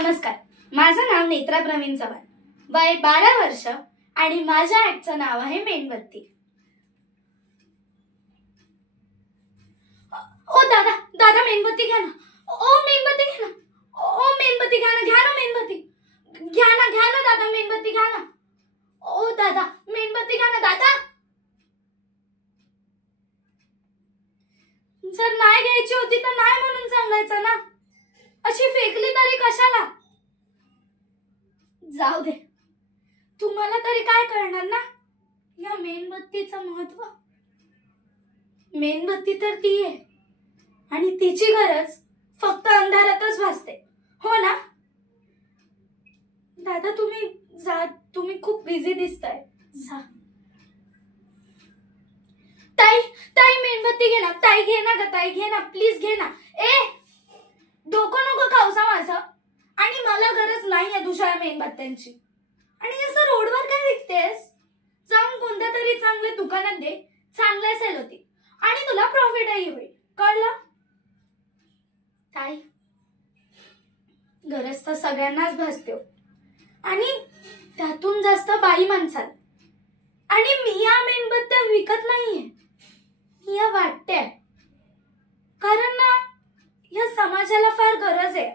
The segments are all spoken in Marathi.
नमस्कार, माझं नाव नेत्रा प्रवीण चव्हाण, वय 12 वर्ष आणि माझ्या ऍक्टचं नाव आहे मेणबत्ती. ओ दादा दादा मेणबत्ती घ्या ना. ओ मेणबत्ती घ्या ना. ओ मेणबत्ती घ्या ना. घ्या ना मेणबत्ती. घ्या ना दादा मेणबत्ती घ्या ना. ओ दादा मेणबत्ती घ्या ना दादा. जर नाही घ्यायची होती तर नाही म्हणून सांगायचं ना. अशी फेकली तरी कशाला. जाऊ दे, तुम्हाला तरी काय कळणार ना या मेणबत्तीचं महत्व. मेणबत्ती तर ती आहे आणि तिची गरज फक्त अंधारातच भासते, हो ना. दादा तुम्ही जा, तुम्ही खूप बिझी दिसताय. जा. ताई ताई मेणबत्ती घे ना. ताई घे ना ग. ताई घे ना, प्लीज घे ना. डोकं नको खाऊसा माझं. आणि मला गरज नाहीये दुसऱ्या मेणबत्त्यांची. आणि असं रोडवर काय विकतेस. जाऊन कोणत्या तरी चांगल्या दुकानात दे. चांगल्या सेल होती आणि तुला प्रॉफिटही होईल, कळलं. ताई गरज तर सगळ्यांनाच भासते आणि त्यातून जास्त बाई माणसाला. आणि मी या मेणबत्त्या विकत नाहीये, मी या वाटते. कारण ना या समाजाला फार गरज आहे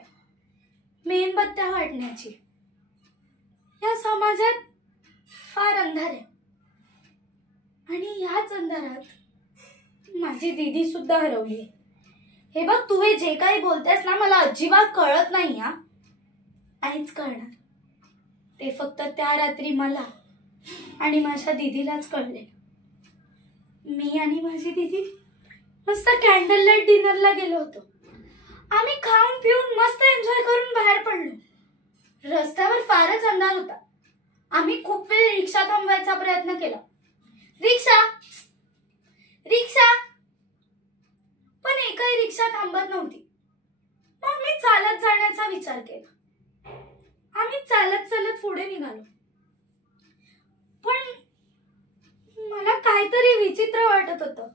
मेणबत्त्या वाटण्याची. या समाजात फार अंधार आहे आणि याच अंधारात माझी दीदी सुद्धा हरवली. हे बघ, तू हे जे काही बोलतेस ना मला अजिबात कळत नाही. नाहीच कळणार. ते फक्त त्या रात्री मला आणि माझ्या दीदीलाच कळले. मी आणि माझी दीदी मस्त कॅन्डल लाईट डिनरला गेलो होतो. आम्ही खाऊन पिऊन मस्त एन्जॉय करून बाहेर पडलो. रस्त्यावर फारच अंधार होता. आम्ही खूप वेळ रिक्षा थांबवायचा प्रयत्न केला. रिक्षा रिक्षा पण एकही रिक्षा थांबत नव्हती. मग मी चालत जाण्याचा विचार केला. आम्ही चालत चालत पुढे निघालो. पण मला काहीतरी विचित्र वाटत होतं.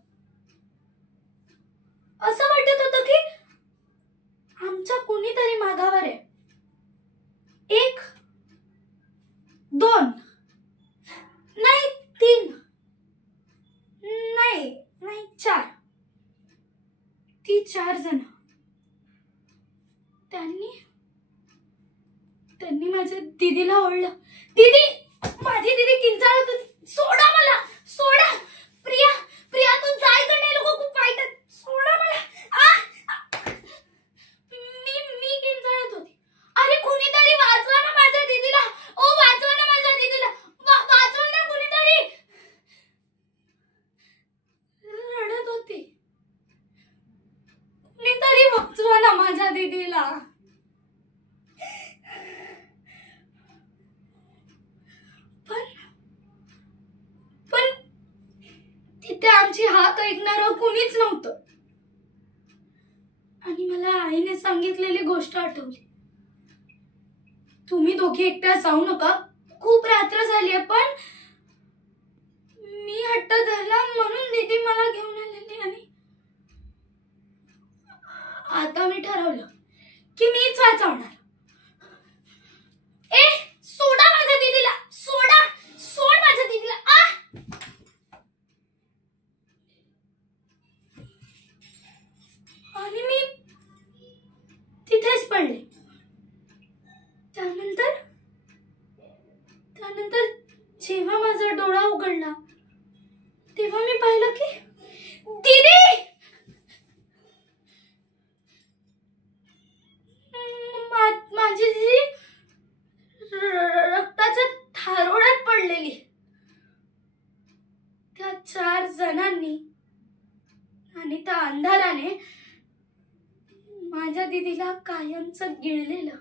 असं वाटत होतं की आमच्या कुणीतरी मागावर आहे. 1 2 नाही 3 नाही 4. ती 4 जण. त्यांनी माझ्या दीदीला ओढलं. दीदी, माझी दीदी किंचाळत होती. सोडा मला, सोडा. प्रिया प्रिया तू जाय का नाही, लोक खूप वाईट आहेत. सोडा मला. मी किंचाळत होती. अरे कुणीतरी वाचवा ना माझ्या दीदीला. ओ वाचवा ना माझ्या दीदीला. वाचवा ना कुणीतरी. रडत होती. कुणीतरी वाचवा ना माझ्या दीदीला. पण तिथे आमची हाक ऐकणारं कुणीच नव्हतं. आणि मला आईने सांगितलेली गोष्ट आठवली. तुम्ही दोघे एकट्या जाऊ नका, खूप रात्र झाली आहे. पण मी हट्ट धरला म्हणून दीदी मला घेऊन आलेली. आणि आता मी ठरवलं की मीच वाचवणार. सोडा माझ्या दीदीला. सोड माझ्या दीदीला. आणि मी तिथेच पडले. त्यानंतर जेव्हा माझा डोळा उघडला तेव्हा मी पाहिलं की दीदी माझी दीदी रक्ताच्या थारोळ्यात पडलेली. त्या 4 जणांनी आणि त्या अंधाराने माझ्या दीदीला कायमचं गिळलेलं.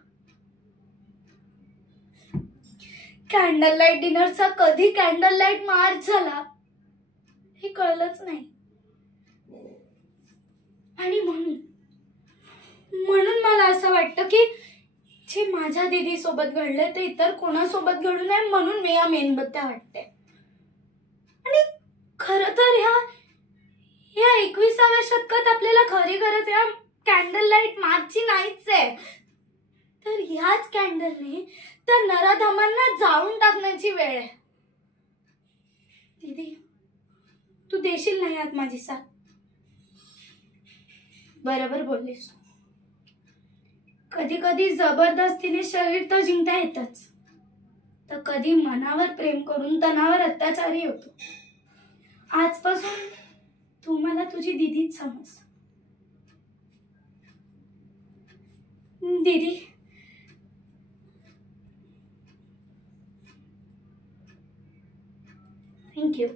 कॅन्डल लाईट डिनरचा कधी कॅन्डल लाईट मार्च झाला हे कळलंच नाही. आणि म्हणून मला असं वाटतं की जे माझ्या दीदी सोबत घडलंय ते इतर कोणासोबत घडू नये म्हणून मी या मेणबत्त्या वाटते. आणि खरं तर ह्या 21व्या शतकात आपल्याला खरी गरज या कॅन्डल लाईट मार्चची नाहीच आहे. तर ह्याच कॅन्डलने त्या नराधमांना जाळून टाकण्याची वेळ आहे. दीदी, तू देशील नाही आत माझी साथ? बरोबर बोललीस. कधी कधी जबरदस्तीने शरीर तर जिंकता येतच, तर कधी मनावर प्रेम करून तनावर अत्याचारही होतो. आजपासून तू मला तुझी दीदीच समज. दीदी, थँक्यू.